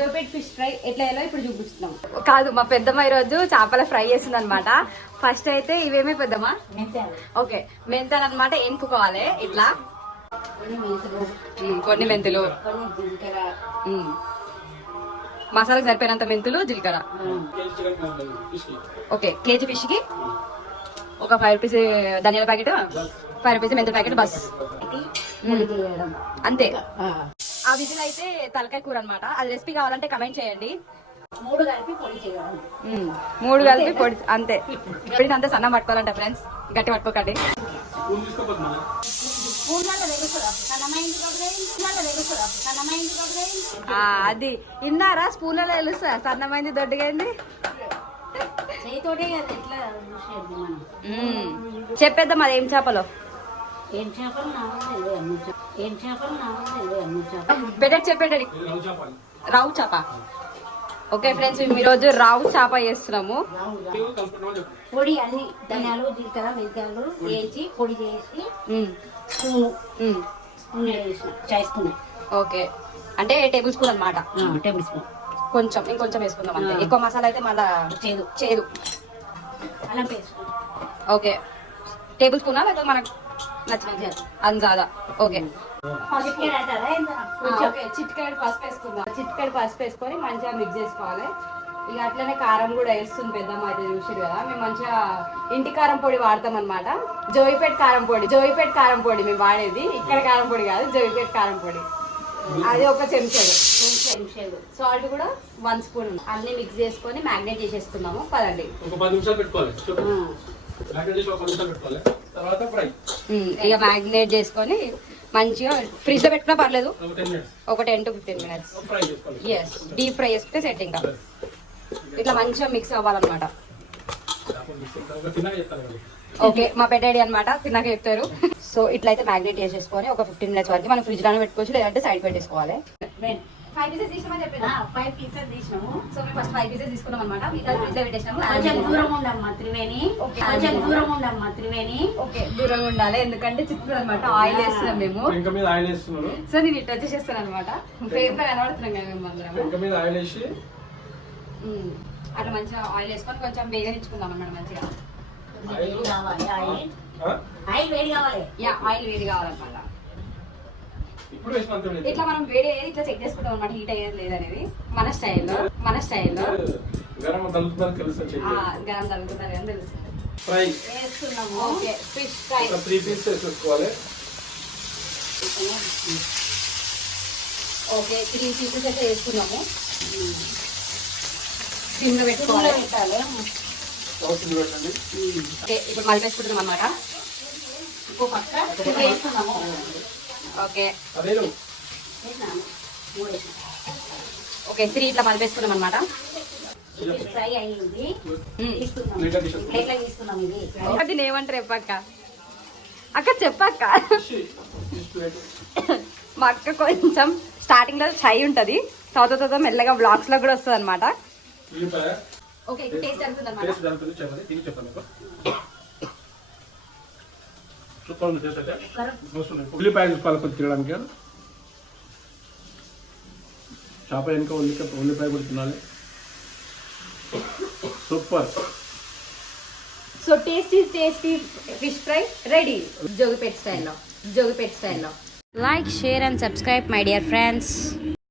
జోపేట్ fish fry ఎట్లా ఎలా ఇప్పుడు చూపిస్తున్నాం. కాదు మా పెద్దమ్మ ఈరోజు చేపల ఫ్రై చేస్తుంది అనమాట. ఫస్ట్ అయితే ఇవేమి పెద్దమ్మా? ఓకే, మెంతాలు అనమాట ఎంపుకోవాలి ఇట్లా. కొన్ని మెంతులు, మసాలాకు సరిపోయినంత మెంతులు, జీలకర్ర. ఓకే, కేజీ ఫిష్ కి ఒక 5 రూపీస్ ధనియాల ప్యాకెట్, 5 రూపీస్ మెంతుల ప్యాకెట్ బస్ అంతే. ఆ విజిల్ అయితే తలకాయ కూర అనమాట. అది రెసిపీ కావాలంటే కమెంట్ చేయండి. 3 కలిపి పొడి అంతే. ఇప్పుడు అంతా సన్నం పట్టుకోవాలంటే ఫ్రెండ్స్, గట్టి పట్టుకోకండి. అది విన్నారా? స్పూన్లలో తెలుస్తా సన్నమైంది దొడ్డుగైంది. చెప్పేద్దాం అది ఏం చేపలో. బెటర్ చెప్పండి. రావు చేప. ఓకే ఫ్రెండ్స్, ఈ రోజు రావు చేప చేస్తున్నాము. పొడి అన్ని ధనియాలు, జీలకర్ర, మిరియాలు వేసి పొడి చేసి చేసుకున్నాం. ఓకే, అంటే టేబుల్ స్పూన్ అనమాట. టేబుల్ స్పూన్ కొంచెం ఇంకొంచెం వేసుకుందాం అంతే. ఎక్కువ మసాలా అయితే మళ్ళా చేదు. అల్లం పేస్ట్ ఓకే, టేబుల్ స్పూనా లేకపోతే మనకు నచ్చిన అందాదా. ఓకే, చిట్కాయలు పసుపు వేసుకుందాం. చిట్కాయలు పసుపు వేసుకొని మంచిగా మిక్స్ చేసుకోవాలి. ఇక అట్లనే కారం కూడా వేస్తుంది పెద్దమ్మ అయితే చూసారు కదా. మేము మంచిగా ఇంటి కారం పొడి వాడతాం అనమాట. జోయిపేట కారం పొడి మేము వాడేది. ఇక్కడ కారం పొడి కాదు, జోయిపేట కారం పొడి. అది ఒక చెంచాడు. సాల్ట్ కూడా 1 స్పూన్. అన్ని మిక్స్ చేసుకొని మ్యాగ్నేట్ చేసేసుకున్నాము. పదండి, ఇక మ్యాగ్నేట్ చేసుకొని మంచిగా ఫ్రిడ్జ్ లో పెట్టుకున్నా పర్లేదు. ఒక 10 to 15 minutes ఎస్ డీప్ ఫ్రై చేసుకుంటే సెట్. ఇంకా ఇట్లా మంచిగా మిక్స్ అవ్వాలన్నమాట. ఓకే, మా పెద్దడి అనమాట తిన్నాక చెప్తారు. సో ఇట్లయితే మ్యాగ్నేట్ చేసేసుకొని ఒక 15 minutes వరకు మనం ఫ్రిడ్జ్ లోనే పెట్టుకోవచ్చు, లేదంటే సైడ్ పెట్టేసుకోవాలి. 5 pieces తీసినామని చెప్పి 5 pieces తీసినాము. సో మేము ఫస్ట్ 5 pieces తీసుకున్నాం అనమాట. మిగతా ఫ్రిడ్జ్ లో పెట్టేసినాము. కొంచెం దూరం ఉండమ్మా త్రివేణి. ఓకే, దూరంగా ఉండాలి ఎందుకంటే చిత్తూరు అనమాట. ఆయిల్ వేస్తున్నాం మేము. సో నేను ఇట్లా వచ్చేసేస్తాను అనమాట. పేపర్ కనబడుతున్నాం కదా మేము అందరం. అట్లా మంచిగా ఆయిల్ వేసుకొని కొంచెం వేగనించుకుందాం అన్నమాట. మంచిగా ఆయిల్ వేడి కావాలి. ఆయిల్ వేడి కావాలన్నమాట. ఇట్లా మనం వేడి అయ్యేది ఇట్లా చెక్ చేసుకుంటాం అనమాట. హీట్ అయ్యేది లేదనేది మన స్టైల్లో. గరం తగ్గుతున్నారు అని తెలుస్తుంది. వేస్తున్నాము. ఓకే, ఫిష్ ఫ్రై 3 pieces వేసుకోవాలి. ఓకే, 3 pieces అయితే వేసుకున్నాము. సిమ్లో పెట్టుకోవాలి. ఓకే, ఇప్పుడు మళ్ళీ వేసుకుంటున్నాం అనమాట. ఇంకో పక్క వేస్తున్నాము. ఓకే ఓకే, 3 ఇట్లా మళ్ళీ వేసుకున్నాం అనమాట. ఫ్రై అయ్యింది. దీన్ని ఏమంటారు చెప్పక్క? చెప్పక్క. మా అక్క కొంచెం స్టార్టింగ్ లో షై ఉంటది, తర్వాత మెల్లగా బ్లాగ్స్ లో కూడా వస్తుంది అనమాట. ఓకే, టేస్ట్ ఉల్లిపాయలు తీసుకోవాలి తినడానికి. చేప వెనుక ఉల్లిపాయ కూడా తినాలి. Super. So tasty fish fry ready. Jogipet స్టైల్లో. Like, share and subscribe my dear friends.